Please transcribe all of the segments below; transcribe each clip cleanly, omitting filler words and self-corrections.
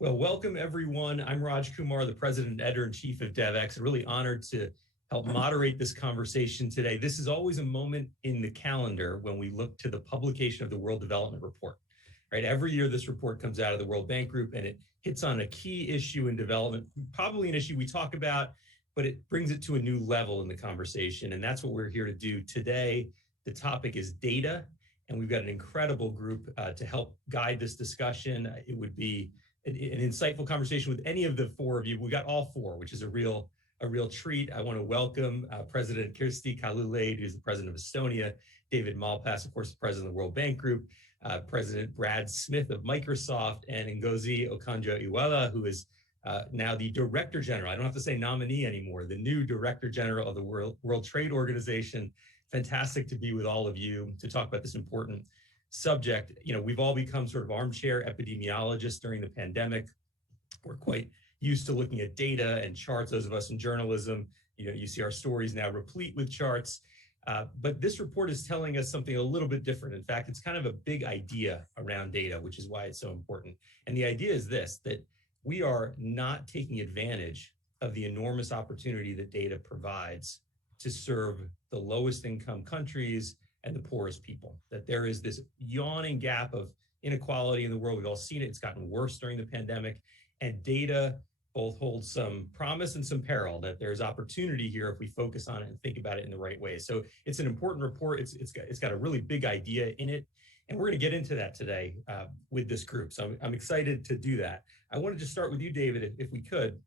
Well, welcome everyone. I'm Raj Kumar, the president and editor-in-chief of DevX, and really honored to help moderate this conversation today. This is always a moment in the calendar when we look to the publication of the World Development Report. Right? Every year this report comes out of the World Bank Group and it hits on a key issue in development, probably an issue we talk about, but it brings it to a new level in the conversation. And that's what we're here to do today. The topic is data, and we've got an incredible group to help guide this discussion. It would be an insightful conversation with any of the four of you. We got all four, which is a real treat. I want to welcome President Kirsti Kaljulaid, who's the president of Estonia, David Malpass, of course, the president of the World Bank Group, President Brad Smith of Microsoft, and Ngozi Okonjo-Iweala, who is now the Director General. I don't have to say nominee anymore, the new Director General of the World Trade Organization. Fantastic to be with all of you to talk about this important subject. You know, we've all become sort of armchair epidemiologists during the pandemic. We're quite used to looking at data and charts. Those of us in journalism, you see our stories now replete with charts. But this report is telling us something a little bit different. In fact, it's kind of a big idea around data, which is why it's so important. And the idea is this, that we are not taking advantage of the enormous opportunity that data provides to serve the lowest income countries and the poorest people, that there is this yawning gap of inequality in the world. We've all seen it. It's gotten worse during the pandemic, and data both holds some promise and some peril, that there's opportunity here if we focus on it and think about it in the right way. So it's an important report. It's got a really big idea in it, and we're going to get into that today with this group. So I'm excited to do that. I wanted to start with you, David, if we could.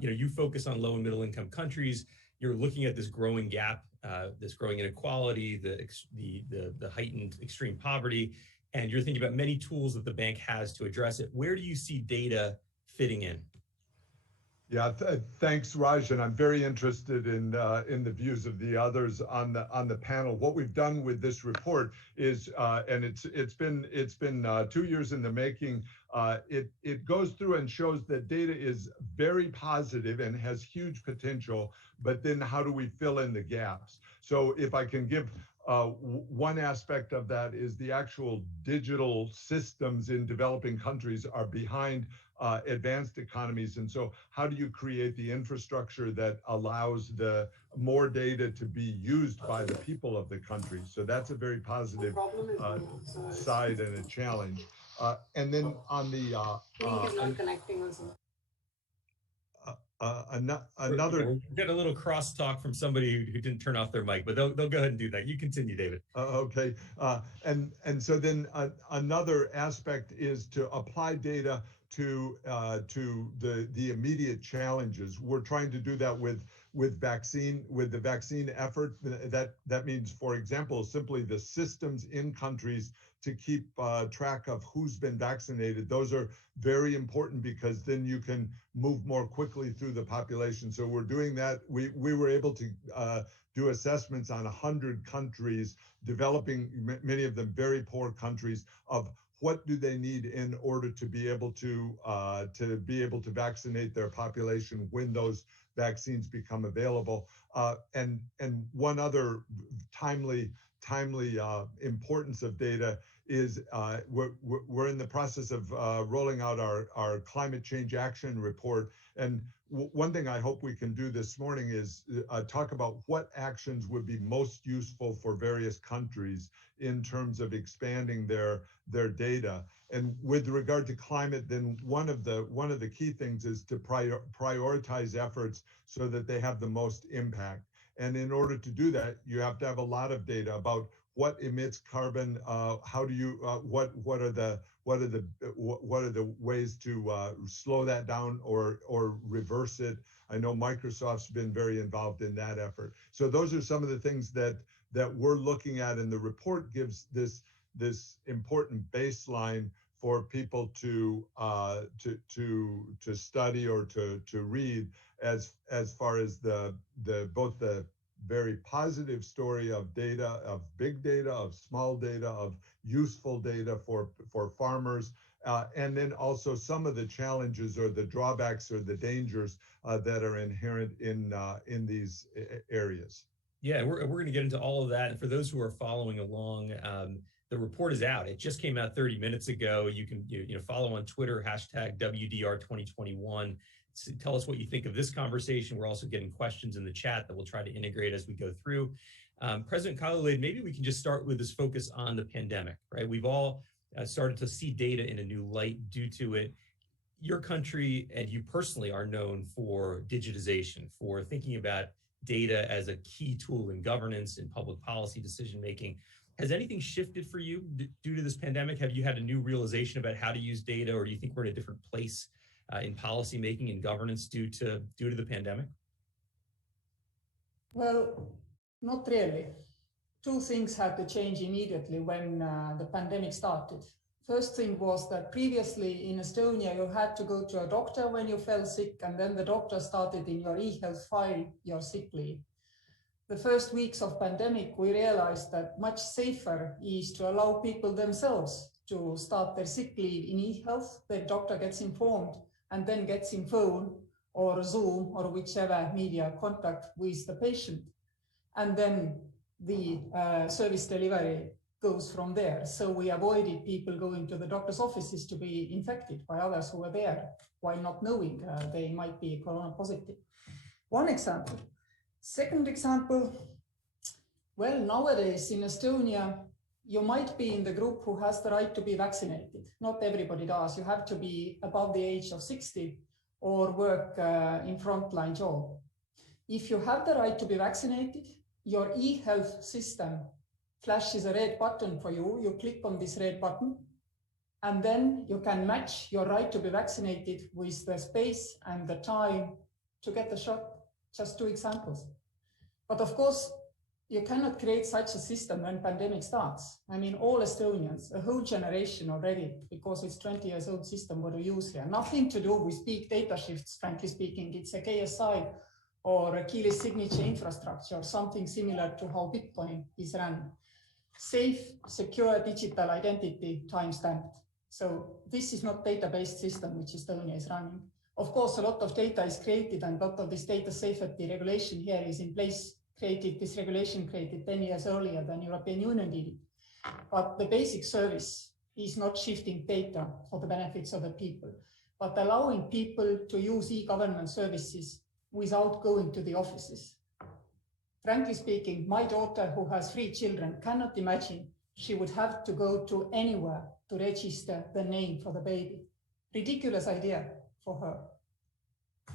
You focus on low and middle income countries. You're looking at this growing gap, this growing inequality, the heightened extreme poverty, and you're thinking about many tools that the bank has to address it. Where do you see data fitting in? Yeah, thanks, Raj, and I'm very interested in the views of the others on the panel. What we've done with this report is, and it's been 2 years in the making. It goes through and shows that data is very positive and has huge potential, but then how do we fill in the gaps? So if I can give one aspect of that is the actual digital systems in developing countries are behind advanced economies. And so how do you create the infrastructure that allows the more data to be used by the people of the country? So that's a very positive side and a challenge. And then on the link is not connecting or something. Another. We're getting a little crosstalk from somebody who didn't turn off their mic, but they'll go ahead and do that. You continue, David. Okay, and so then another aspect is to apply data to the immediate challenges. We're trying to do that with the vaccine effort. That means, for example, simply the systems in countries to keep track of who's been vaccinated. Those are very important because then you can move more quickly through the population. So we're doing that. We were able to do assessments on 100 countries, developing, many of them very poor countries, of what do they need in order to be able to vaccinate their population when those vaccines become available. And one other timely importance of data is we're in the process of rolling out our climate change action report. And one thing I hope we can do this morning is talk about what actions would be most useful for various countries in terms of expanding their data. And with regard to climate, then one of the key things is to prioritize efforts so that they have the most impact. And in order to do that, you have to have a lot of data about what emits carbon. How do you? What are the ways to slow that down or reverse it? I know Microsoft's been very involved in that effort. So those are some of the things that we're looking at, and the report gives this important baseline for people to study or to read as far as both the very positive story of data, of big data, of small data, of useful data for farmers, and then also some of the challenges or the drawbacks or the dangers that are inherent in these areas. Yeah, we're going to get into all of that. And for those who are following along, The report is out. It just came out 30 minutes ago. You can follow on Twitter, hashtag WDR2021. Tell us what you think of this conversation. We're also getting questions in the chat that we'll try to integrate as we go through. President Khalilade, maybe we can just start with this focus on the pandemic, right? We've all started to see data in a new light due to it. Your country and you personally are known for digitization, for thinking about data as a key tool in governance and public policy decision-making. Has anything shifted for you due to this pandemic? Have you had a new realization about how to use data, or do you think we're in a different place in policy making and governance due to the pandemic? Well, not really. Two things had to change immediately when the pandemic started. First thing was that previously in Estonia, you had to go to a doctor when you fell sick, and then the doctor started in your e-health file your sick leave. The first weeks of pandemic, we realized that much safer is to allow people themselves to start their sick leave in e-health. The doctor gets informed and then gets in phone or Zoom or whichever media contact with the patient. And then the service delivery goes from there. So we avoided people going to the doctor's offices to be infected by others who were there while not knowing they might be corona positive. One example. Second example, well, nowadays in Estonia, you might be in the group who has the right to be vaccinated. Not everybody does. You have to be above the age of 60 or work in frontline job. If you have the right to be vaccinated, your e-health system flashes a red button for you. You click on this red button, and then you can match your right to be vaccinated with the space and the time to get the shot. Just two examples. But of course, you cannot create such a system when pandemic starts. I mean, all Estonians, a whole generation already, because it's 20 years old system what we use here. Nothing to do with big data shifts, frankly speaking. It's a KSI or a keyless signature infrastructure, or something similar to how Bitcoin is run. Safe, secure digital identity time-stamped. So this is not data-based system which Estonia is running. Of course, a lot of data is created, and a lot of this data safety regulation here is in place. This regulation created 10 years earlier than European Union did it. But the basic service is not shifting data for the benefits of the people, but allowing people to use e-government services without going to the offices. Frankly speaking, my daughter, who has 3 children, cannot imagine she would have to go to anywhere to register the name for the baby. Ridiculous idea for her.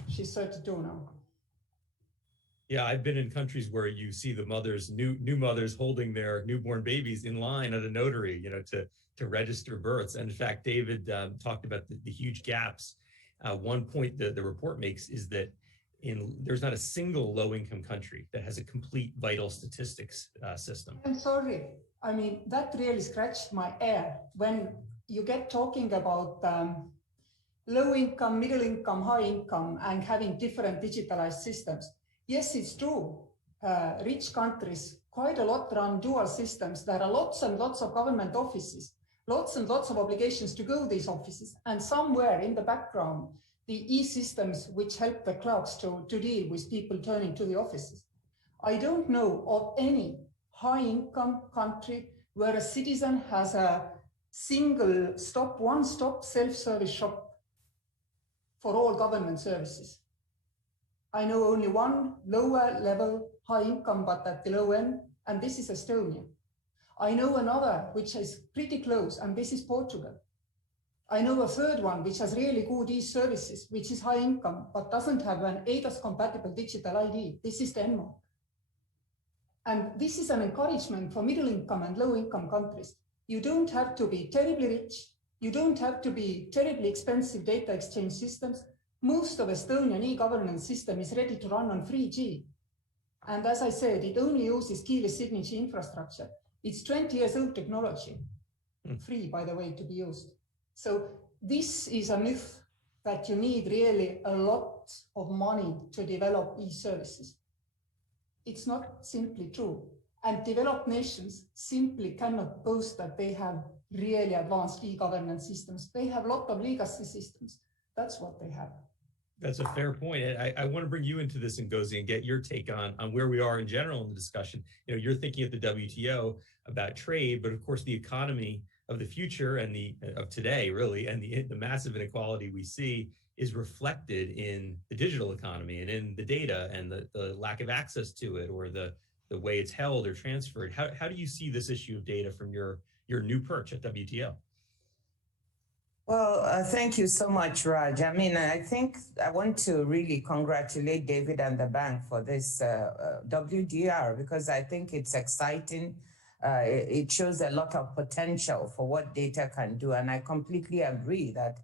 She's 32 now. Yeah, I've been in countries where you see the mothers, new mothers holding their newborn babies in line at a notary, to register births. And in fact, David talked about the huge gaps. One point that the report makes is that there's not a single low-income country that has a complete vital statistics system. I'm sorry. I mean, that really scratched my ear when you get talking about low income, middle income, high income, and having different digitalized systems. Yes, it's true. Rich countries, quite a lot run dual systems. There are lots and lots of government offices, lots and lots of obligations to go to these offices. And somewhere in the background, the e-systems which help the clerks to deal with people turning to the offices. I don't know of any high-income country where a citizen has a single stop, one-stop self-service shop for all government services. I know only one lower level high income, but at the low end, and this is Estonia. I know another which is pretty close, and this is Portugal. I know a third one which has really good e-services, which is high income, but doesn't have an ADAS compatible digital ID. This is Denmark. And this is an encouragement for middle income and low income countries. You don't have to be terribly rich. You don't have to be terribly expensive data exchange systems. Most of Estonian e-governance system is ready to run on 3G. And as I said, it only uses keyless signature infrastructure. It's 20 years old technology, free, by the way, to be used. So this is a myth that you need really a lot of money to develop e-services. It's not simply true. And developed nations simply cannot boast that they have really advanced e-governance systems. They have a lot of legacy systems. That's what they have. That's a fair point. And I want to bring you into this, Ngozi, and get your take on where we are in general in the discussion. You know, you're thinking at the WTO about trade, but of course the economy of the future and the of today, really, and the massive inequality we see is reflected in the digital economy and in the data and the lack of access to it, or the way it's held or transferred. How do you see this issue of data from your new perch at WTO? Well, thank you so much, Raj. I mean, I think I want to really congratulate David and the bank for this WDR, because I think it's exciting. It shows a lot of potential for what data can do. And I completely agree that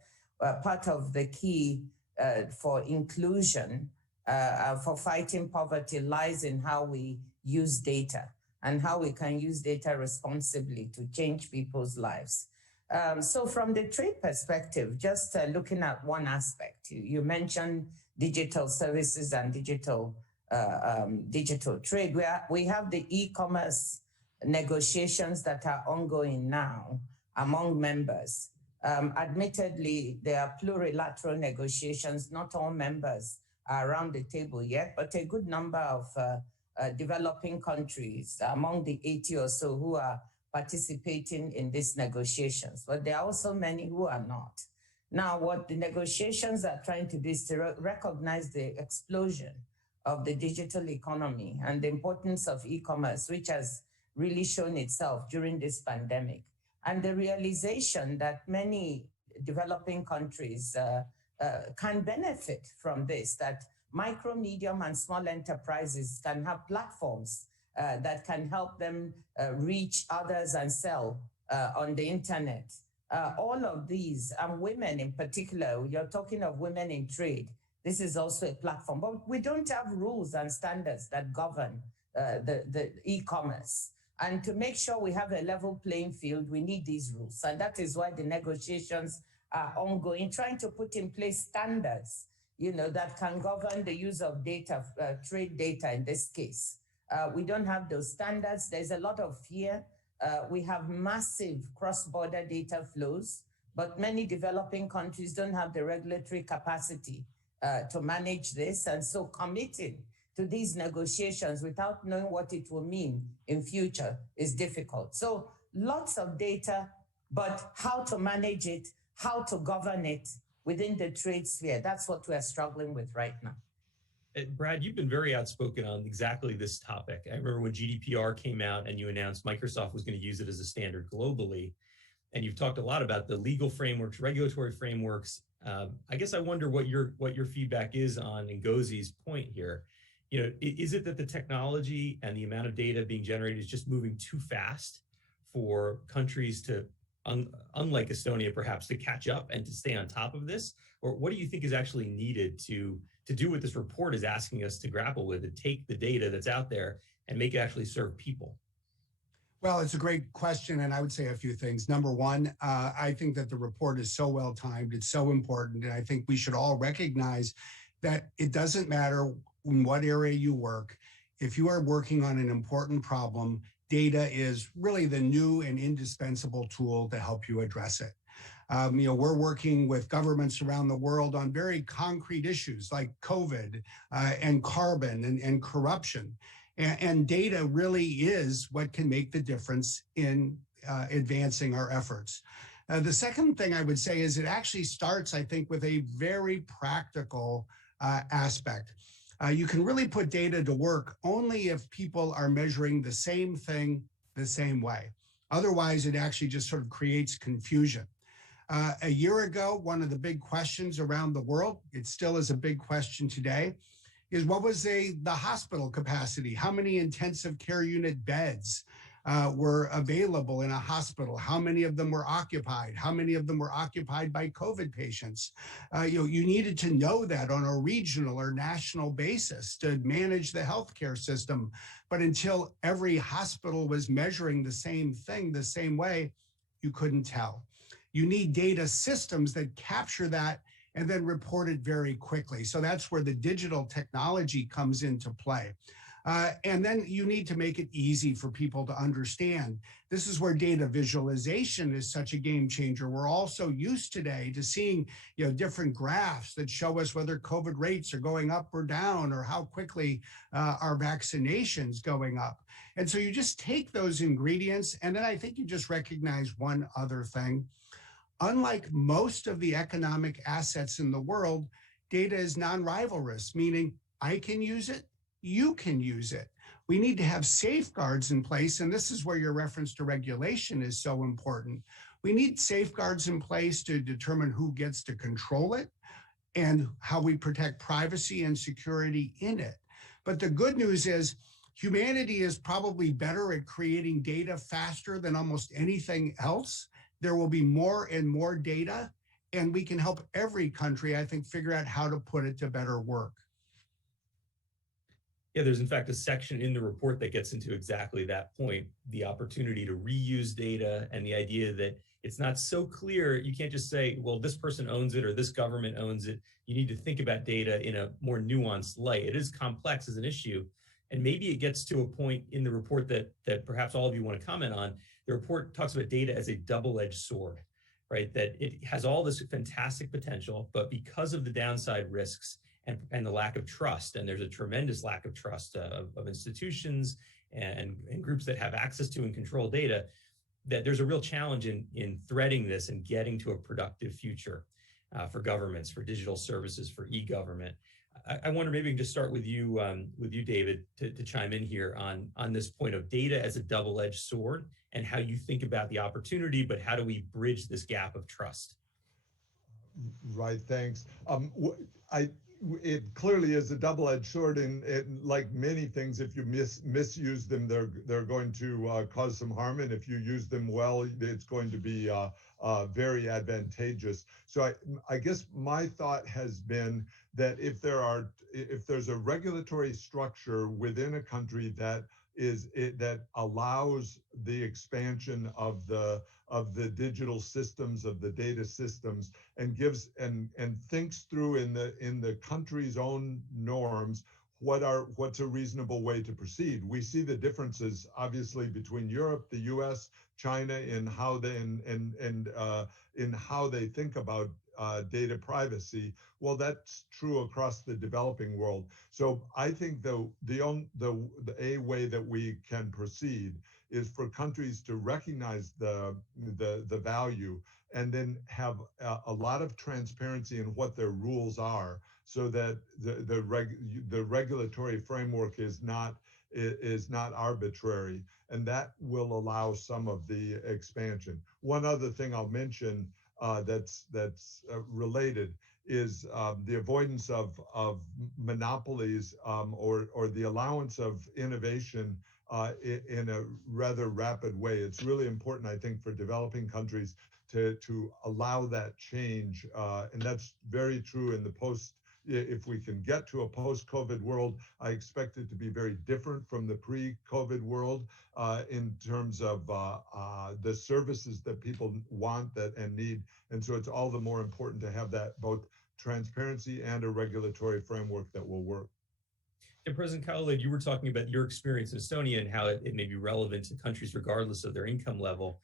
part of the key for inclusion, for fighting poverty, lies in how we use data and how we can use data responsibly to change people's lives. So from the trade perspective, just looking at one aspect, you mentioned digital services and digital trade. We have the e-commerce negotiations that are ongoing now among members. Admittedly, there are plurilateral negotiations. Not all members are around the table yet, but a good number of developing countries among the 80 or so who are participating in these negotiations, but there are also many who are not. Now, what the negotiations are trying to do is to recognize the explosion of the digital economy and the importance of e-commerce, which has really shown itself during this pandemic, and the realization that many developing countries can benefit from this, that micro, medium, and small enterprises can have platforms that can help them reach others and sell on the internet. All of these, and women in particular, you're talking of women in trade. This is also a platform, but we don't have rules and standards that govern the e-commerce. And to make sure we have a level playing field, we need these rules. And that is why the negotiations are ongoing, trying to put in place standards, that can govern the use of data, trade data in this case. We don't have those standards. There's a lot of fear. We have massive cross-border data flows, but many developing countries don't have the regulatory capacity to manage this. And so committing to these negotiations without knowing what it will mean in future is difficult. So lots of data, but how to manage it, how to govern it within the trade sphere, that's what we're struggling with right now. Brad, you've been very outspoken on exactly this topic. I remember when GDPR came out and you announced Microsoft was going to use it as a standard globally. And you've talked a lot about the legal frameworks, regulatory frameworks. I guess I wonder what your feedback is on Ngozi's point here. Is it that the technology and the amount of data being generated is just moving too fast for countries to, unlike Estonia, perhaps, to catch up and to stay on top of this? Or what do you think is actually needed to do what this report is asking us to grapple with, to take the data that's out there and make it actually serve people? Well, it's a great question, and I would say a few things. Number one, I think that the report is so well timed, it's so important, and I think we should all recognize that it doesn't matter in what area you work. If you are working on an important problem, data is really the new and indispensable tool to help you address it. We're working with governments around the world on very concrete issues like COVID and carbon and corruption. And data really is what can make the difference in advancing our efforts. The second thing I would say is it actually starts, I think, with a very practical aspect. You can really put data to work only if people are measuring the same thing the same way. Otherwise, it actually just sort of creates confusion. A year ago, one of the big questions around the world, it still is a big question today, is what was the hospital capacity? How many intensive care unit beds were available in a hospital? How many of them were occupied? How many of them were occupied by COVID patients? You needed to know that on a regional or national basis to manage the healthcare system. But until every hospital was measuring the same thing the same way, you couldn't tell. You need data systems that capture that and then report it very quickly. So that's where the digital technology comes into play. And then you need to make it easy for people to understand. This is where data visualization is such a game changer. We're all so used today to seeing, different graphs that show us whether COVID rates are going up or down, or how quickly our vaccinations going up. And so you just take those ingredients, and then I think you just recognize one other thing. Unlike most of the economic assets in the world, data is non-rivalrous, meaning I can use it, you can use it. We need to have safeguards in place, and this is where your reference to regulation is so important. We need safeguards in place to determine who gets to control it and how we protect privacy and security in it. But the good news is humanity is probably better at creating data faster than almost anything else. There will be more and more data, and we can help every country, I think, figure out how to put it to better work. Yeah, there's in fact a section in the report that gets into exactly that point, the opportunity to reuse data and the idea that it's not so clear. You can't just say, well, this person owns it or this government owns it. You need to think about data in a more nuanced light. It is complex as an issue. And maybe it gets to a point in the report that perhaps all of you want to comment on. The report talks about data as a double-edged sword, right? That it has all this fantastic potential, but because of the downside risks and the lack of trust, and there's a tremendous lack of trust of institutions and groups that have access to and control data, that there's a real challenge in threading this and getting to a productive future for governments, for digital services, for e-government. I wonder, maybe we can just start with you, David, to chime in here on this point of data as a double-edged sword and how you think about the opportunity, but how do we bridge this gap of trust? Right, thanks. It clearly is a double-edged sword, and like many things, if you misuse them, they're going to cause some harm, and if you use them well, it's going to be very advantageous. So I guess my thought has been that if there's a regulatory structure within a country that allows the expansion of the digital systems, of the data systems, and gives and thinks through in the country's own norms what's a reasonable way to proceed. We see the differences obviously between Europe, the U.S., China in how they in how they think about data privacy. Well, that's true across the developing world. So I think the way that we can proceed is for countries to recognize the value and then have a lot of transparency in what their rules are, so that the regulatory framework is not arbitrary, and that will allow some of the expansion. One other thing I'll mention that's related is the avoidance of monopolies or the allowance of innovation in a rather rapid way. It's really important, I think, for developing countries to allow that change, and that's very true in the if we can get to a post-COVID world. I expect it to be very different from the pre-COVID world in terms of the services that people want and need. And so it's all the more important to have that both transparency and a regulatory framework that will work. And President Khalid, you were talking about your experience in Estonia and how it may be relevant to countries regardless of their income level.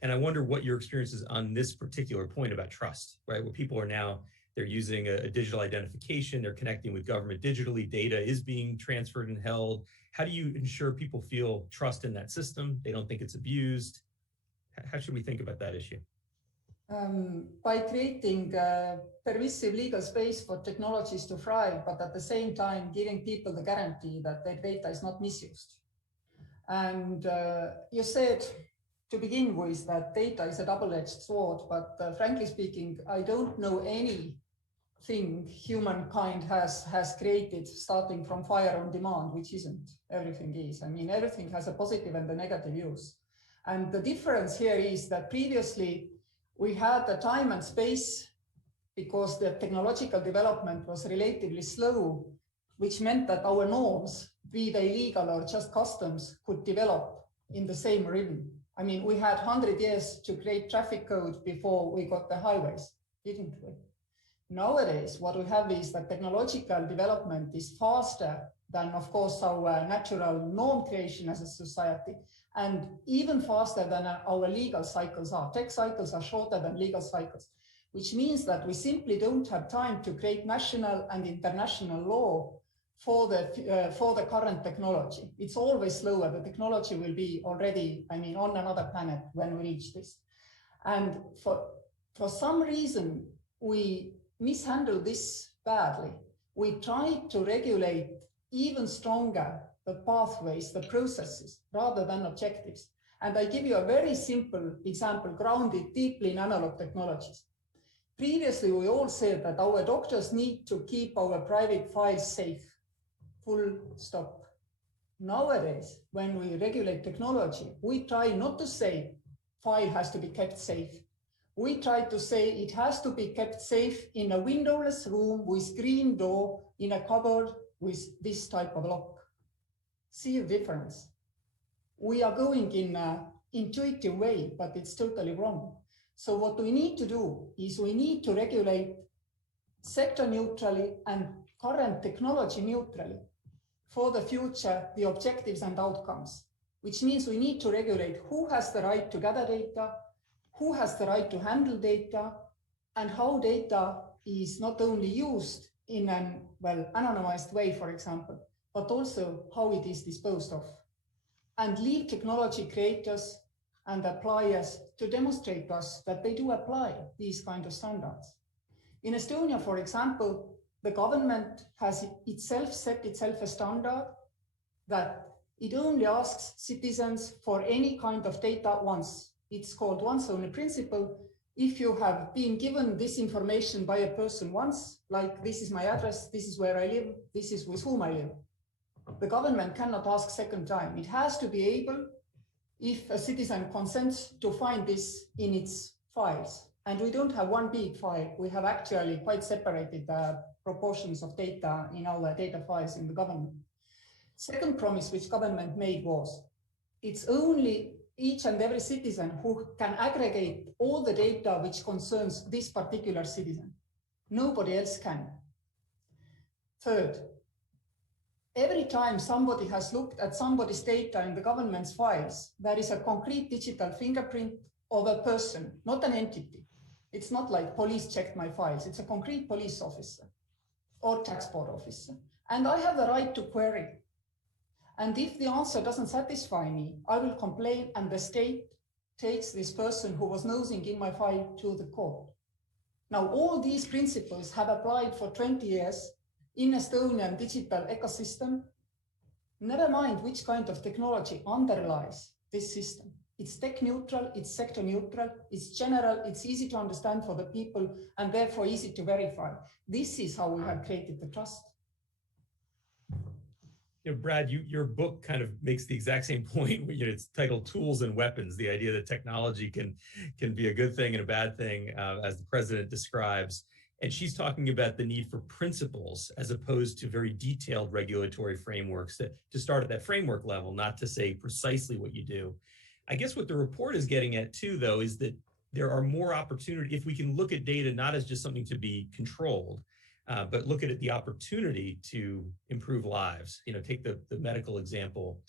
And I wonder what your experience is on this particular point about trust, right? Where people are now, they're using a digital identification, they're connecting with government digitally, data is being transferred and held. How do you ensure people feel trust in that system? They don't think it's abused. How should we think about that issue? By creating permissive legal space for technologies to thrive, but at the same time giving people the guarantee that their data is not misused. And you said to begin with that data is a double-edged sword, but frankly speaking, I don't know anything humankind has created starting from fire on demand, which isn't. Everything is. I mean, everything has a positive and a negative use. And the difference here is that previously we had the time and space because the technological development was relatively slow, which meant that our norms, be they legal or just customs, could develop in the same rhythm. I mean, we had 100 years to create traffic code before we got the highways, didn't we? Nowadays, what we have is that technological development is faster than, of course, our natural norm creation as a society, and even faster than our legal cycles are. Tech cycles are shorter than legal cycles, which means that we simply don't have time to create national and international law for the current technology. It's always slower. The technology will be already, on another planet when we reach this. And for some reason, we mishandle this badly. We try to regulate even stronger the pathways, the processes, rather than objectives. And I give you a very simple example grounded deeply in analog technologies. Previously, we all said that our doctors need to keep our private files safe, full stop. Nowadays, when we regulate technology, we try not to say file has to be kept safe. We try to say it has to be kept safe in a windowless room with green door in a cupboard with this type of lock. See the difference? We are going in an intuitive way, but it's totally wrong. So what we need to do is we need to regulate sector neutrally and current technology neutrally for the future, the objectives and outcomes, which means we need to regulate who has the right to gather data, who has the right to handle data, and how data is not only used in an, anonymized way, for example, but also how it is disposed of. And leave technology creators and appliers to demonstrate to us that they do apply these kind of standards. In Estonia, for example, the government has itself set itself a standard that it only asks citizens for any kind of data once. It's called once only principle. If you have been given this information by a person once, like this is my address, this is where I live, this is with whom I live, the government cannot ask second time. It has to be able, if a citizen consents, to find this in its files. And we don't have one big file. We have actually quite separated proportions of data in our data files in the government. Second promise which government made was, it's only each and every citizen who can aggregate all the data which concerns this particular citizen. Nobody else can. Third, every time somebody has looked at somebody's data in the government's files, there is a concrete digital fingerprint of a person, not an entity. It's not like police checked my files. It's a concrete police officer or tax board officer. And I have the right to query. And if the answer doesn't satisfy me, I will complain, and the state takes this person who was nosing in my file to the court. Now, all these principles have applied for 20 years in Estonian digital ecosystem. Never mind which kind of technology underlies this system. It's tech neutral, it's sector neutral, it's general, it's easy to understand for the people, and therefore easy to verify. This is how we have created the trust. Brad, your book kind of makes the exact same point. It's titled Tools and Weapons, the idea that technology can be a good thing and a bad thing, as the president describes. And she's talking about the need for principles as opposed to very detailed regulatory frameworks, to start at that framework level, not to say precisely what you do. I guess what the report is getting at too, though, is that there are more opportunities if we can look at data not as just something to be controlled, but look at it the opportunity to improve lives. Take the medical example,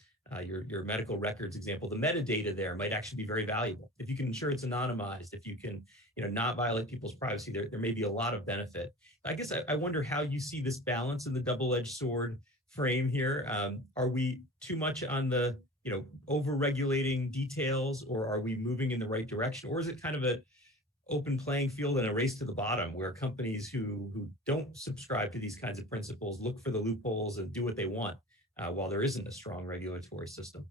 your medical records example. The metadata there might actually be very valuable. If you can ensure it's anonymized, if you can not violate people's privacy, there may be a lot of benefit. I guess I wonder how you see this balance in the double-edged sword frame here. Are we too much on the over-regulating details, or are we moving in the right direction? Or is it kind of a open playing field and a race to the bottom where companies who don't subscribe to these kinds of principles look for the loopholes and do what they want while there isn't a strong regulatory system?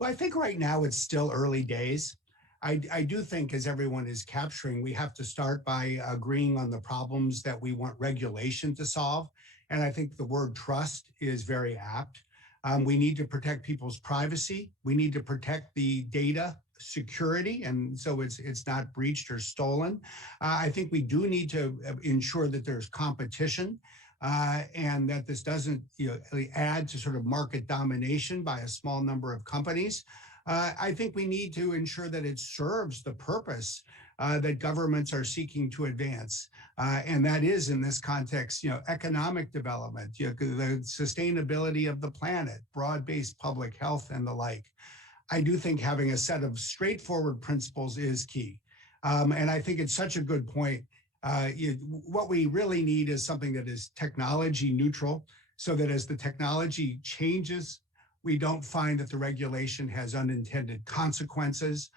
Well, I think right now it's still early days. I do think, as everyone is capturing, we have to start by agreeing on the problems that we want regulation to solve. And I think the word trust is very apt. We need to protect people's privacy. We need to protect the data security, and so it's not breached or stolen. I think we do need to ensure that there's competition and that this doesn't add to sort of market domination by a small number of companies. I think we need to ensure that it serves the purpose that governments are seeking to advance. And that is, in this context, economic development, the sustainability of the planet, broad-based public health, and the like. I do think having a set of straightforward principles is key. And I think it's such a good point. What we really need is something that is technology neutral, so that as the technology changes, we don't find that the regulation has unintended consequences.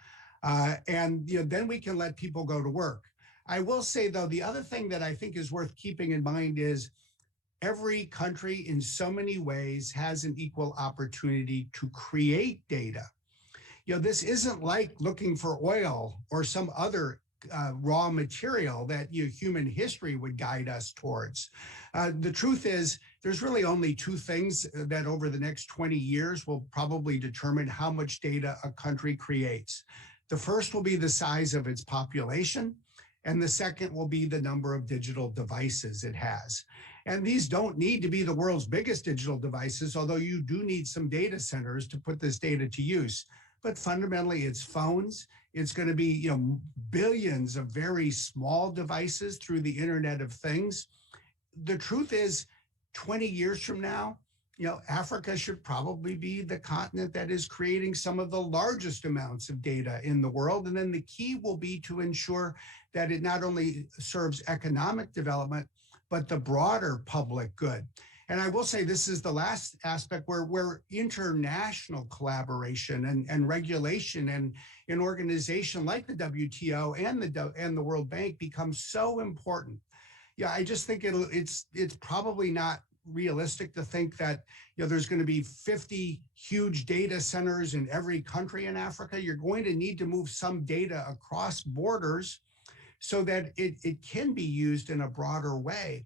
And then we can let people go to work. I will say, though, the other thing that I think is worth keeping in mind is every country in so many ways has an equal opportunity to create data. This isn't like looking for oil or some other raw material that human history would guide us towards. The truth is, there's really only two things that over the next 20 years will probably determine how much data a country creates. The first will be the size of its population, and the second will be the number of digital devices it has. And these don't need to be the world's biggest digital devices, although you do need some data centers to put this data to use. But fundamentally, it's phones. It's going to be billions of very small devices through the Internet of Things. The truth is, 20 years from now, Africa should probably be the continent that is creating some of the largest amounts of data in the world. And then the key will be to ensure that it not only serves economic development, but the broader public good. And I will say this is the last aspect where international collaboration and regulation and an organization like the WTO and the World Bank becomes so important. Yeah, I just think it's probably not realistic to think that there's going to be 50 huge data centers in every country in Africa. You're going to need to move some data across borders so that it can be used in a broader way.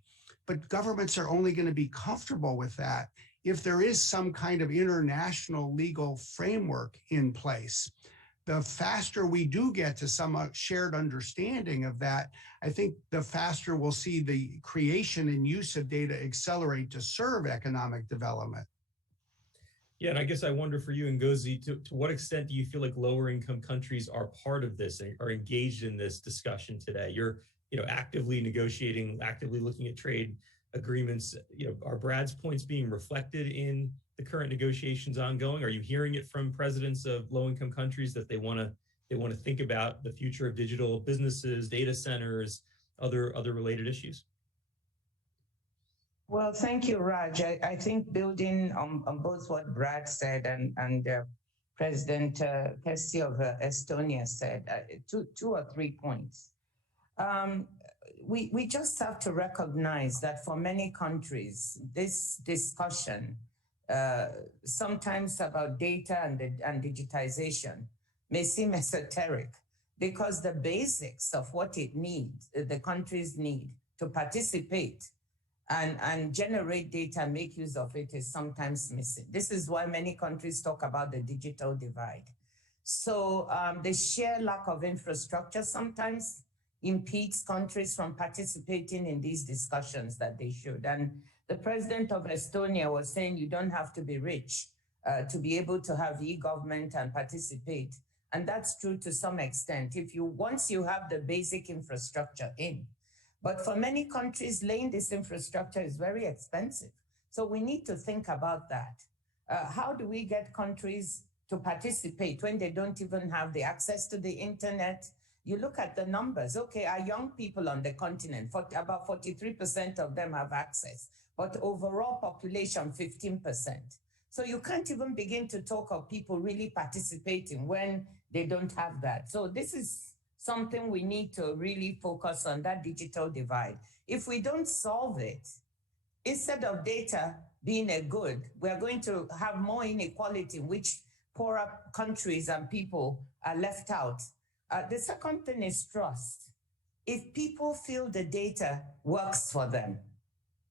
But governments are only going to be comfortable with that if there is some kind of international legal framework in place. The faster we do get to some shared understanding of that, I think the faster we'll see the creation and use of data accelerate to serve economic development. Yeah, and I guess I wonder for you, Ngozi, to what extent do you feel like lower income countries are part of this, are engaged in this discussion today? You're actively negotiating, actively looking at trade agreements. Are Brad's points being reflected in the current negotiations ongoing? Are you hearing it from presidents of low-income countries that they want to think about the future of digital businesses, data centers, other related issues? Well, thank you, Raj. I think building on both what Brad said and President Kesti of Estonia said, two or 3 points. We just have to recognize that for many countries, this discussion sometimes about data and digitization may seem esoteric, because the basics of what it needs, the countries need to participate and generate data, make use of it, is sometimes missing. This is why many countries talk about the digital divide. So the sheer lack of infrastructure sometimes impedes countries from participating in these discussions that they should. And the president of Estonia was saying you don't have to be rich to be able to have e-government and participate. And that's true to some extent, once you have the basic infrastructure in. But for many countries, laying this infrastructure is very expensive. So we need to think about that. How do we get countries to participate when they don't even have the access to the internet? You look at the numbers. Okay, our young people on the continent, about 43% of them have access, but overall population, 15%. So you can't even begin to talk of people really participating when they don't have that. So this is something we need to really focus on, that digital divide. If we don't solve it, instead of data being a good, we're going to have more inequality in which poorer countries and people are left out. The second thing is trust. If people feel the data works for them,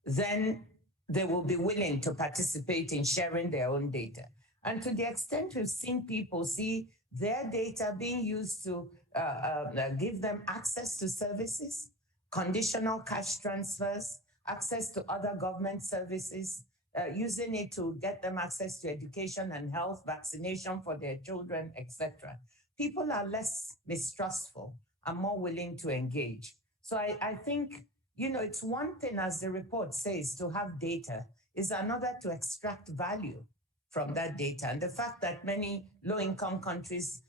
then they will be willing to participate in sharing their own data. And to the extent we've seen people see their data being used to give them access to services, conditional cash transfers, access to other government services, using it to get them access to education and health, vaccination for their children, etc. People are less mistrustful. are more willing to engage. So I think, it's one thing, as the report says, to have data, is another to extract value from that data. And the fact that many low-income countries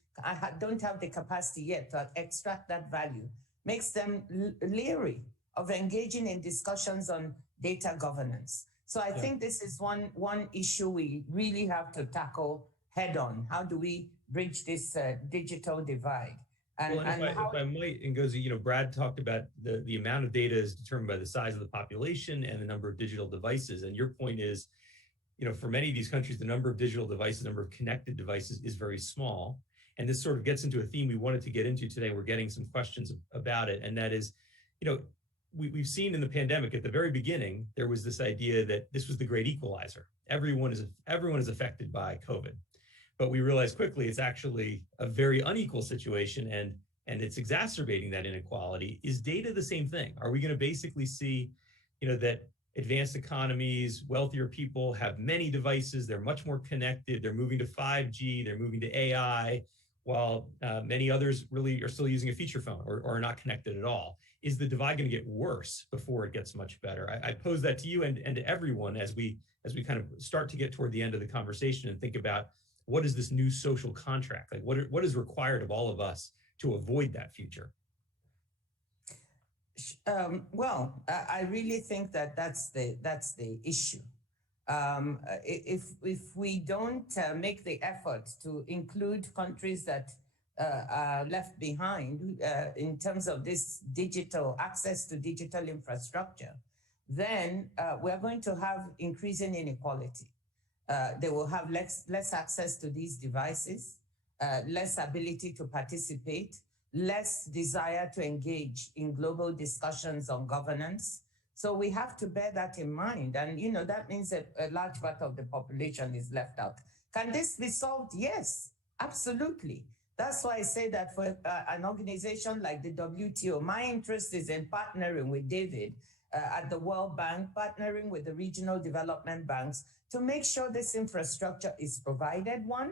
don't have the capacity yet to extract that value makes them leery of engaging in discussions on data governance. So I think this is one issue we really have to tackle head on. How do we bridge this digital divide? And if I might, and goes, Brad talked about the amount of data is determined by the size of the population and the number of digital devices. And your point is, for many of these countries, the number of digital devices, number of connected devices is very small. And this sort of gets into a theme we wanted to get into today. We're getting some questions about it. And that is, we've seen in the pandemic at the very beginning, there was this idea that this was the great equalizer. Everyone is affected by COVID. But we realized quickly it's actually a very unequal situation, and it's exacerbating that inequality. Is data the same thing? Are we going to basically see, that advanced economies, wealthier people have many devices, they're much more connected, they're moving to 5G, they're moving to AI, while many others really are still using a feature phone or are not connected at all? Is the divide going to get worse before it gets much better? I pose that to you and to everyone as we kind of start to get toward the end of the conversation and think about, what is this new social contract? Like what is required of all of us to avoid that future? Well, I really think that's the issue. If we don't make the effort to include countries that are left behind in terms of this digital access to digital infrastructure, then we're going to have increasing inequality. They will have less access to these devices, less ability to participate, less desire to engage in global discussions on governance. So we have to bear that in mind. And, that means that a large part of the population is left out. Can this be solved? Yes, absolutely. That's why I say that for an organization like the WTO, my interest is in partnering with David at the World Bank, partnering with the regional development banks to make sure this infrastructure is provided, one,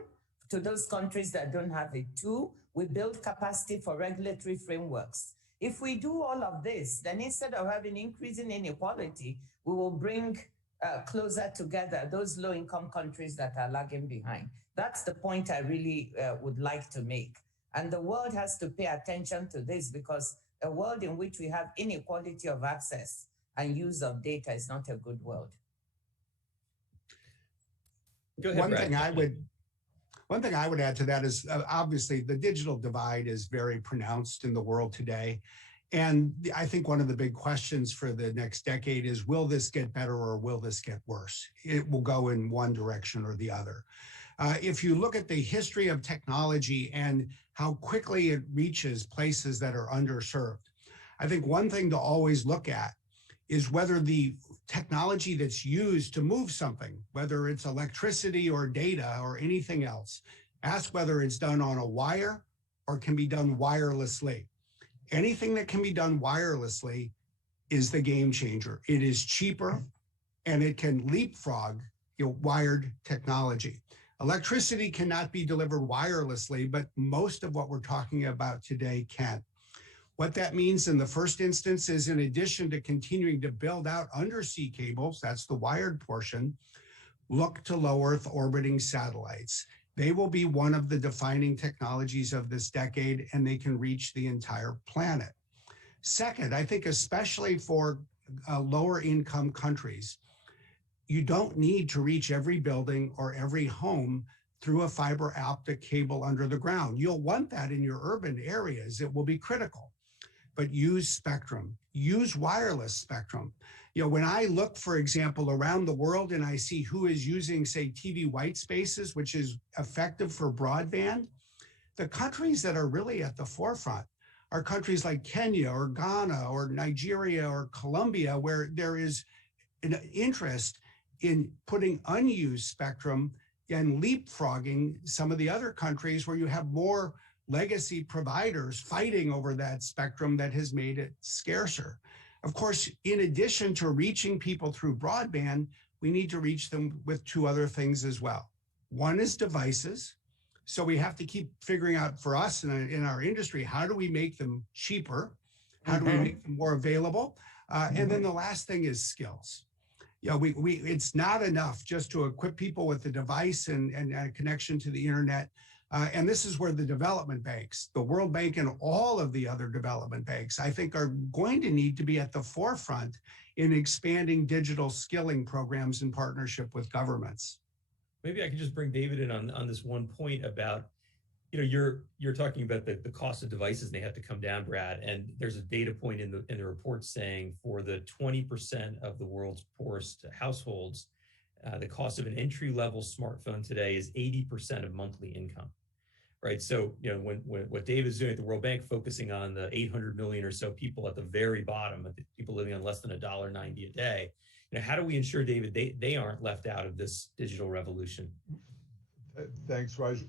to those countries that don't have it. Two, we build capacity for regulatory frameworks. If we do all of this, then instead of having increasing inequality, we will bring closer together those low-income countries that are lagging behind. That's the point I really would like to make. And the world has to pay attention to this, because a world in which we have inequality of access and use of data is not a good world. Go ahead, Brad. One thing I would add to that is obviously the digital divide is very pronounced in the world today. And I think one of the big questions for the next decade is, will this get better or will this get worse? It will go in one direction or the other. If you look at the history of technology and how quickly it reaches places that are underserved, I think one thing to always look at is whether the technology that's used to move something, whether it's electricity or data or anything else, ask whether it's done on a wire or can be done wirelessly. Anything that can be done wirelessly is the game changer. It is cheaper and it can leapfrog wired technology. Electricity cannot be delivered wirelessly, but most of what we're talking about today can. What that means in the first instance is, in addition to continuing to build out undersea cables, that's the wired portion, look to low Earth orbiting satellites. They will be one of the defining technologies of this decade, and they can reach the entire planet. Second, I think especially for lower income countries, you don't need to reach every building or every home through a fiber optic cable under the ground. You'll want that in your urban areas. It will be critical. But use spectrum, use wireless spectrum. When I look, for example, around the world and I see who is using, say, TV white spaces, which is effective for broadband, the countries that are really at the forefront are countries like Kenya or Ghana or Nigeria or Colombia, where there is an interest in putting unused spectrum and leapfrogging some of the other countries where you have more legacy providers fighting over that spectrum that has made it scarcer. Of course, in addition to reaching people through broadband, we need to reach them with two other things as well. One is devices. So we have to keep figuring out for us in our industry, how do we make them cheaper? How do we make them more available? And then the last thing is skills. It's not enough just to equip people with the device and a connection to the internet. And this is where the development banks, the World Bank and all of the other development banks, I think are going to need to be at the forefront in expanding digital skilling programs in partnership with governments. Maybe I could just bring David in on this one point about, you're talking about the cost of devices, and they have to come down, Brad. And there's a data point in the report saying for the 20% of the world's poorest households, the cost of an entry-level smartphone today is 80% of monthly income, right? So, when what David's doing at the World Bank, focusing on the 800 million or so people at the very bottom, people living on less than $1.90 a day, how do we ensure, David, they aren't left out of this digital revolution? Thanks, Raj.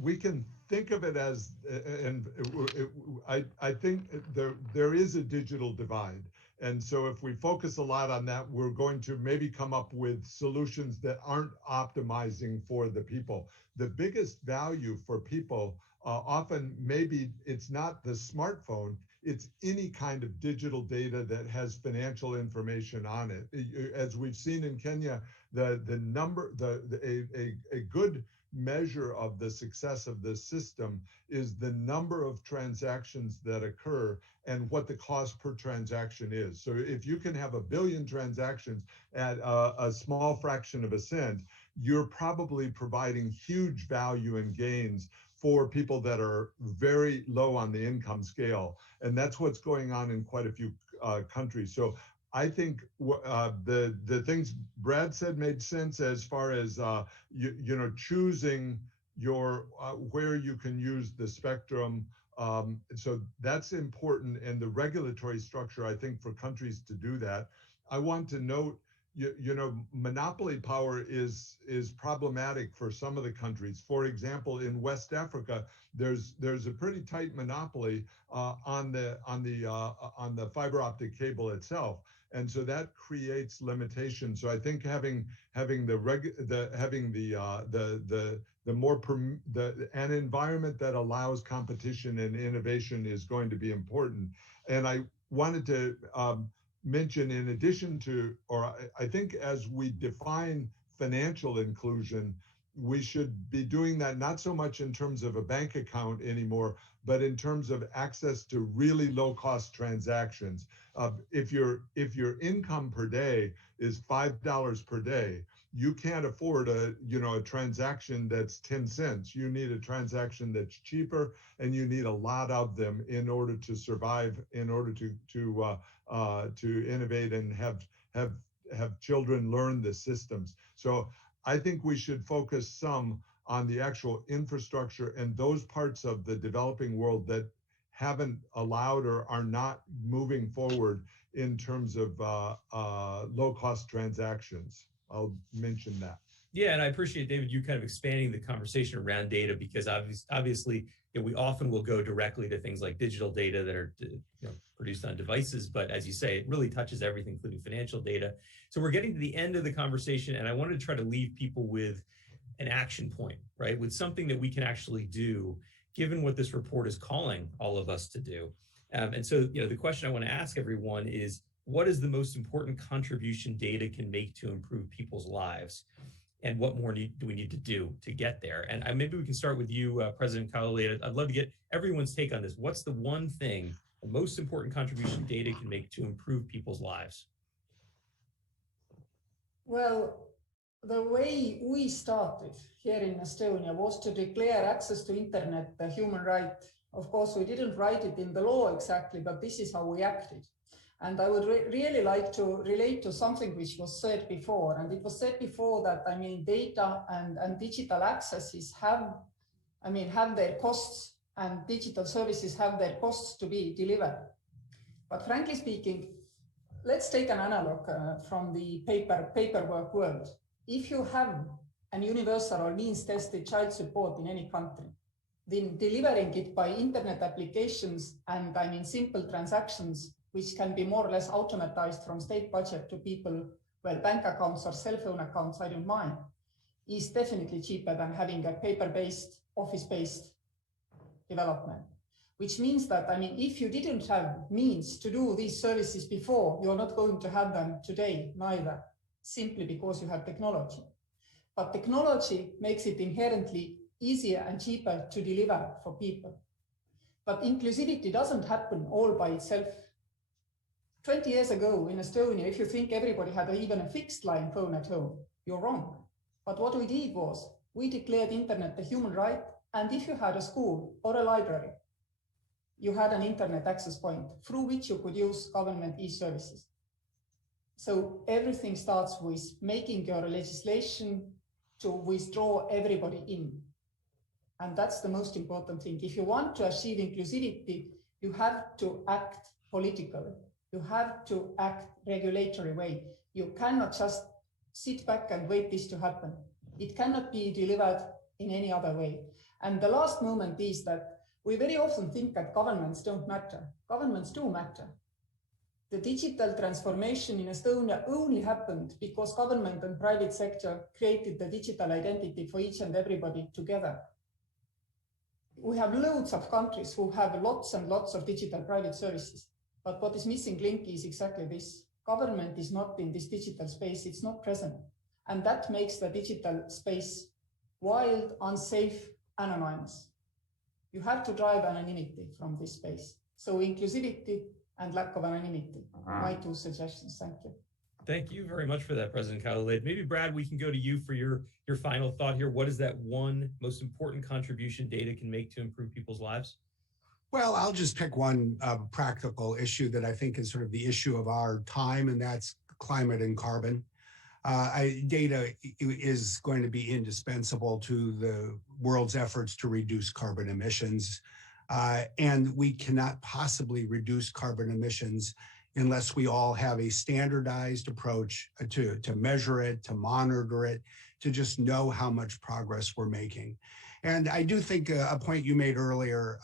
We can think of it as, and I think there is a digital divide. And so if we focus a lot on that, we're going to maybe come up with solutions that aren't optimizing for the people. The biggest value for people, often maybe it's not the smartphone, it's any kind of digital data that has financial information on it. As we've seen in Kenya, a good measure of the success of the system is the number of transactions that occur and what the cost per transaction is. So if you can have 1 billion transactions at a small fraction of a cent, you're probably providing huge value and gains for people that are very low on the income scale. And that's what's going on in quite a few countries. So I think the things Brad said made sense as far as choosing your where you can use the spectrum. So that's important, and the regulatory structure, I think, for countries to do that. I want to note, monopoly power is problematic for some of the countries. For example, in West Africa, there's a pretty tight monopoly on the fiber optic cable itself. And so that creates limitations. So I think having an environment that allows competition and innovation is going to be important. And I wanted to mention, in addition to, or I think as we define financial inclusion, we should be doing that not so much in terms of a bank account anymore, but in terms of access to really low cost transactions. If your income per day is $5 per day, you can't afford a transaction that's 10 cents. You need a transaction that's cheaper, and you need a lot of them in order to survive, in order to innovate and have children learn the systems. So I think we should focus some on the actual infrastructure and those parts of the developing world that haven't allowed or are not moving forward in terms of low-cost transactions. I'll mention that. Yeah, and I appreciate, David, you kind of expanding the conversation around data, because obviously we often will go directly to things like digital data that are produced on devices, but as you say, it really touches everything, including financial data. So we're getting to the end of the conversation, and I wanted to try to leave people with an action point, right? With something that we can actually do, given what this report is calling all of us to do. And so, the question I want to ask everyone is, what is the most important contribution data can make to improve people's lives? And what more do we need to do to get there? And maybe we can start with you, President Kalale. I'd love to get everyone's take on this. What's the one thing, the most important contribution data can make to improve people's lives? Well, the way we started here in Estonia was to declare access to internet a human right. Of course, we didn't write it in the law exactly, but this is how we acted. And I would really like to relate to something which was said before. And it was said before that, data and digital accesses have their costs, and digital services have their costs to be delivered. But frankly speaking, let's take an analog from the paperwork world. If you have an universal or means-tested child support in any country, then delivering it by internet applications and simple transactions, which can be more or less automatized from state budget to people, bank accounts or cell phone accounts, I don't mind. is definitely cheaper than having a paper-based, office-based development. Which means that, I mean, if you didn't have means to do these services before, you're not going to have them today neither, simply because you have technology. But technology makes it inherently easier and cheaper to deliver for people. But inclusivity doesn't happen all by itself. 20 years ago in Estonia, if you think everybody had even a fixed line phone at home, you're wrong. But what we did was we declared internet a human right, and if you had a school or a library, you had an internet access point through which you could use government e-services. So everything starts with making your legislation to withdraw everybody in. And that's the most important thing. If you want to achieve inclusivity, you have to act politically. You have to act regulatory way. You cannot just sit back and wait this to happen. It cannot be delivered in any other way. And the last moment is that we very often think that governments don't matter. Governments do matter. The digital transformation in Estonia only happened because government and private sector created the digital identity for each and everybody together. We have loads of countries who have lots and lots of digital private services. But what is missing link is exactly this. Government is not in this digital space, it's not present. And that makes the digital space wild, unsafe, anonymous. You have to drive anonymity from this space. So inclusivity and lack of anonymity, my two suggestions. Thank you. Thank you very much for that, President Khalid. Maybe, Brad, we can go to you for your final thought here. What is that one most important contribution data can make to improve people's lives? Well, I'll just pick one practical issue that I think is sort of the issue of our time, and that's climate and carbon. Data is going to be indispensable to the world's efforts to reduce carbon emissions. And we cannot possibly reduce carbon emissions unless we all have a standardized approach to measure it, to monitor it, to just know how much progress we're making. And I do think a point you made earlier,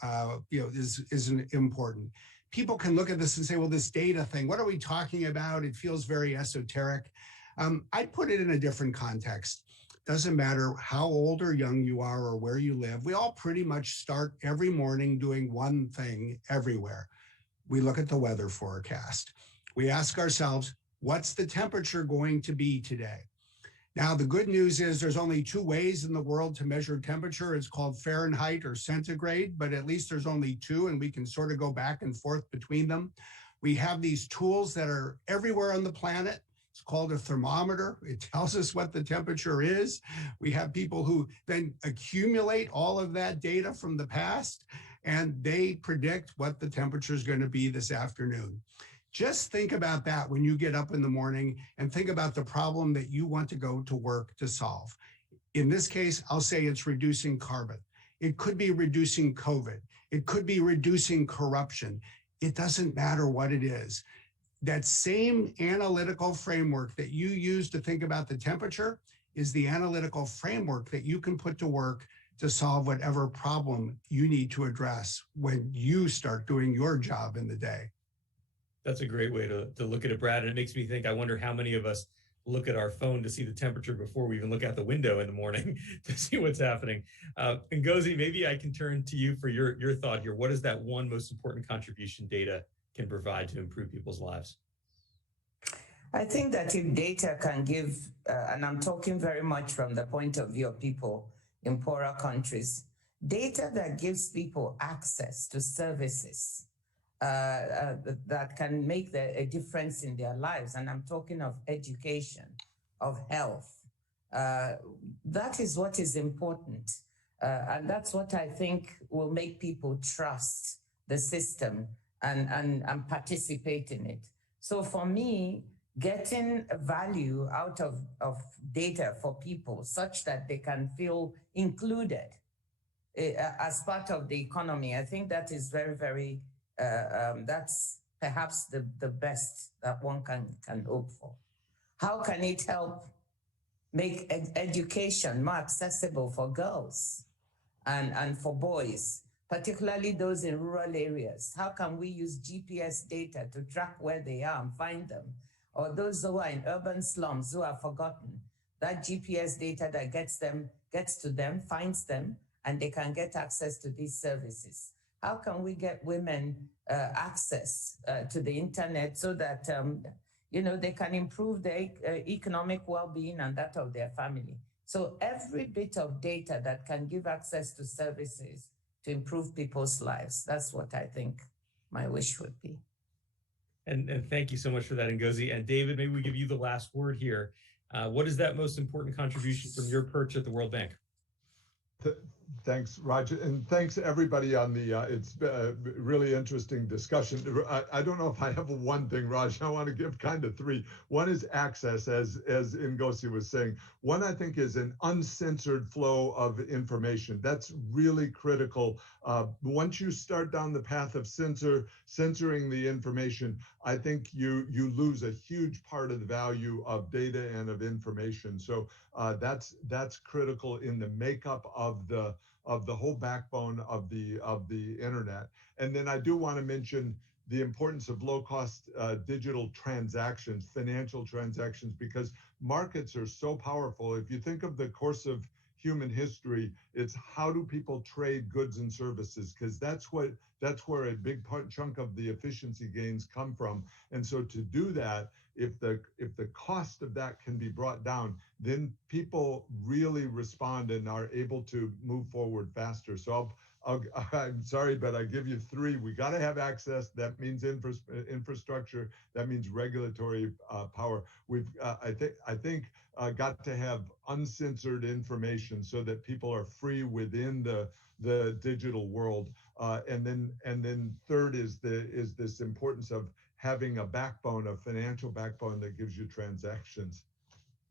is important. People can look at this and say, well, this data thing, what are we talking about? It feels very esoteric. I'd put it in a different context. Doesn't matter how old or young you are or where you live, we all pretty much start every morning doing one thing everywhere. We look at the weather forecast. We ask ourselves, what's the temperature going to be today? Now, the good news is there's only two ways in the world to measure temperature. It's called Fahrenheit or centigrade, but at least there's only two, and we can sort of go back and forth between them. We have these tools that are everywhere on the planet. It's called a thermometer. It tells us what the temperature is. We have people who then accumulate all of that data from the past, and they predict what the temperature is going to be this afternoon. Just think about that when you get up in the morning and think about the problem that you want to go to work to solve. In this case, I'll say it's reducing carbon. It could be reducing COVID. It could be reducing corruption. It doesn't matter what it is. That same analytical framework that you use to think about the temperature is the analytical framework that you can put to work to solve whatever problem you need to address when you start doing your job in the day. That's a great way to look at it, Brad. And it makes me think, I wonder how many of us look at our phone to see the temperature before we even look out the window in the morning to see what's happening. Ngozi, maybe I can turn to you for your thought here. What is that one most important contribution data can provide to improve people's lives? I think that if data can give, and I'm talking very much from the point of view of people in poorer countries, data that gives people access to services that can make a difference in their lives. And I'm talking of education, of health. That is what is important. And that's what I think will make people trust the system and participate in it. So for me, getting value out of data for people such that they can feel included as part of the economy, I think that is very, very that's perhaps the best that one can hope for. How can it help make education more accessible for girls and for boys, particularly those in rural areas? How can we use GPS data to track where they are and find them? Or those who are in urban slums who are forgotten, that GPS data that gets to them, finds them, and they can get access to these services? How can we get women access to the internet so that they can improve their economic well-being and that of their family? So every bit of data that can give access to services to improve people's lives, that's what I think my wish would be. And thank you so much for that, Ngozi. And David, maybe we give you the last word here. What is that most important contribution from your perch at the World Bank? Thanks, Roger, and thanks everybody on the. It's a really interesting discussion. I don't know if I have one thing, Raj. I want to give kind of three. One is access, as Ngozi was saying. One, I think, is an uncensored flow of information. That's really critical. Once you start down the path of censoring the information, I think you lose a huge part of the value of data and of information. So that's critical in the makeup of the whole backbone of the internet. And then I do want to mention the importance of low-cost digital transactions, financial transactions, because markets are so powerful. If you think of the course of human history, it's how do people trade goods and services, because that's where a big chunk of the efficiency gains come from. And so to do that, if the cost of that can be brought down, then people really respond and are able to move forward faster. So I'm sorry, but I give you three. We got to have access. That means infrastructure. That means regulatory power. We've I think got to have uncensored information so that people are free within the digital world. And then third is this importance of having a backbone, a financial backbone that gives you transactions.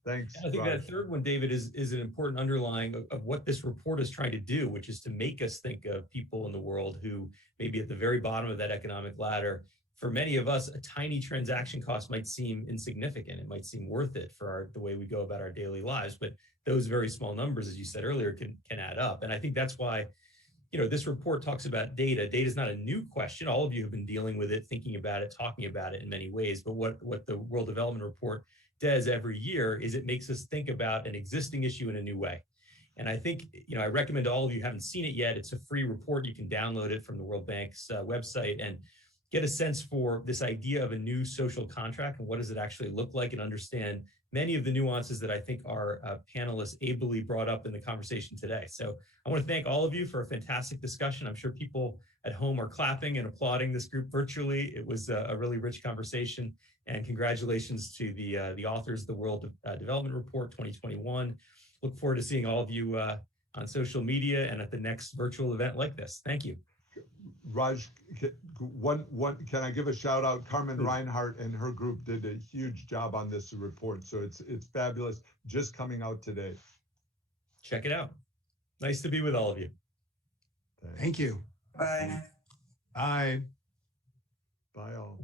Thanks. I think Raj. that third one, David, is an important underlying of what this report is trying to do, which is to make us think of people in the world who may be at the very bottom of that economic ladder. For many of us, a tiny transaction cost might seem insignificant. It might seem worth it for the way we go about our daily lives. But those very small numbers, as you said earlier, can add up. And I think that's why this report talks about data. Data is not a new question. All of you have been dealing with it, thinking about it, talking about it in many ways. But what the World Development Report does every year is it makes us think about an existing issue in a new way. And I think, I recommend to all of you who haven't seen it yet, it's a free report. You can download it from the World Bank's website and get a sense for this idea of a new social contract and what does it actually look like, and understand many of the nuances that I think our panelists ably brought up in the conversation today. So I want to thank all of you for a fantastic discussion. I'm sure people at home are clapping and applauding this group virtually. It was a really rich conversation, and congratulations to the authors of the World Development Report 2021. Look forward to seeing all of you on social media and at the next virtual event like this. Thank you. Raj, can I give a shout out? Carmen Reinhardt and her group did a huge job on this report. So it's fabulous, just coming out today. Check it out. Nice to be with all of you. Thank you. Bye. Bye. Bye all.